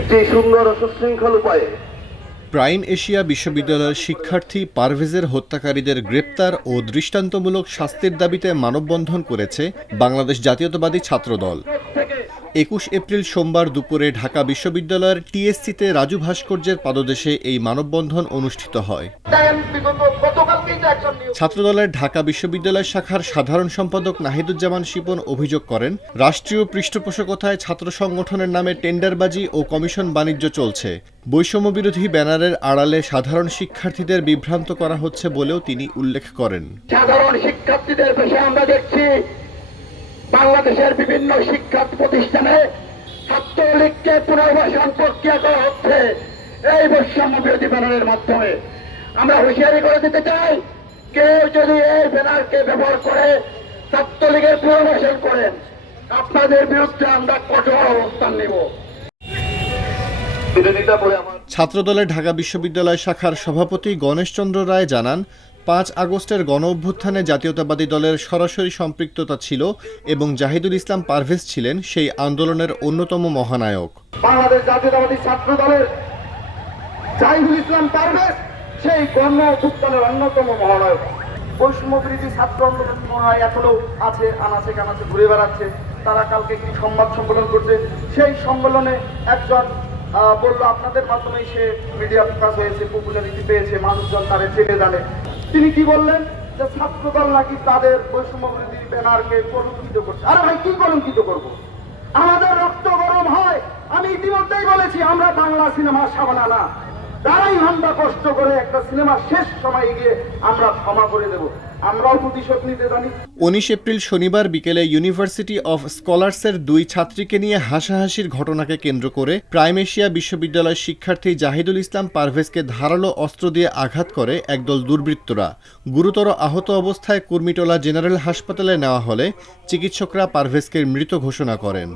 একটি সুন্দর ও সুশৃঙ্খল উপায়ে প্রাইম এশিয়া বিশ্ববিদ্যালয়ের শিক্ষার্থী পারভেজের হত্যাকারীদের গ্রেপ্তার ও দৃষ্টান্তমূলক শাস্তির দাবিতে মানববন্ধন করেছে বাংলাদেশ জাতীয়তাবাদী ছাত্রদল। ২১ এপ্রিল সোমবার দুপুরে ঢাকা বিশ্ববিদ্যালয়ের টিএসসিতে রাজু ভাস্কর্যের পাদদেশে এই মানববন্ধন অনুষ্ঠিত হয়। ছাত্রদলের ঢাকা বিশ্ববিদ্যালয় শাখার সাধারণ সম্পাদক নাহিদুজ্জামান শিপন অভিযোগ করেন, রাষ্ট্রীয় পৃষ্ঠপোষকতায় ছাত্র সংগঠনের নামে টেন্ডারবাজি ও কমিশন বাণিজ্য চলছে। বৈষম্যবিরোধী ব্যানারের আড়ালে সাধারণ শিক্ষার্থীদের বিভ্রান্ত করা হচ্ছে বলেও তিনি উল্লেখ করেন। সাধারণ শিক্ষার্থীদের বিষয়ে আমরা দেখছি বাংলাদেশের বিভিন্ন শিক্ষা প্রতিষ্ঠানে ছাত্রলীগকে পুনর্বাসন প্রক্রিয়া করা হচ্ছে এই বৈষম্য বিরোধী ব্যানারের মাধ্যমে। আমরা হুঁশিয়ারি করে দিতে চাই, কেউ যদি এই ব্যানারকে ব্যবহার করে ছাত্রলীগের পুনর্বাসন করেন, আপনাদের বিরুদ্ধে আমরা কঠোর অবস্থান নেব। ছাত্রদলের ঢাকা বিশ্ববিদ্যালয় শাখার সভাপতি গণেশচন্দ্র রায় জানান, ৫ আগস্টের গণ অভ্যুত্থানে জাতীয়তাবাদী দলের সরাসরি সম্পৃক্ততা ছিল এবং জাহিদুল ইসলাম পারভেজ ছিলেন সেই আন্দোলনের অন্যতম মহানায়ক। বাংলাদেশ জাতীয়তাবাদী ছাত্র দলের জাহিদুল ইসলাম পারভেজ সেই গণ অভ্যুত্থানের অন্যতম মহানায়ক। বৈষম্যবিরোধী ছাত্র আন্দোলন মনে হয় এখনো আছে, আনাচে কানাচে ঘুরে বেড়াচ্ছে। তারা কালকে একটি সংবাদ সম্মেলন করছে, সেই সম্মেলনে একজন বললো আপনাদের মাধ্যমেই সে মিডিয়া প্রকাশ হয়েছে, পপুলারিটি পেয়েছে, মানুষজন তারে চেনে জানে। তিনি কি বললেন যে ছাত্রদল নাকি তাদের বৈষম্যবিরোধী ব্যানারকে কলঙ্কিত করছে। আরে ভাই, কি কলঙ্কিত করব? আমাদের রক্ত গরম হয়। আমি ইতিমধ্যেই বলেছি, আমরা বাংলা সিনেমার সাবানা না। তারাই ঘন্টা কষ্ট করে একটা সিনেমা শেষ সময় গিয়ে আমরা ক্ষমা করে দেব, আমরাও প্রতিশোধ নিতে জানি। ১৯ এপ্রিল শনিবার বিকেলে ইউনিভার্সিটি অফ স্কলার্সের ২ ছাত্রীকে নিয়ে হাসাহাসির ঘটনাকে কেন্দ্র করে প্রাইম এশিয়া বিশ্ববিদ্যালয়ের শিক্ষার্থী জাহিদুল ইসলাম পারভেজকে ধারালো অস্ত্র দিয়ে আঘাত করে একদল দুর্বৃত্তরা। গুরুতর আহত অবস্থায় কুর্মিটোলা জেনারেল হাসপাতালে নেওয়া হলে চিকিৎসকরা পারভেজকে মৃত ঘোষণা করেন।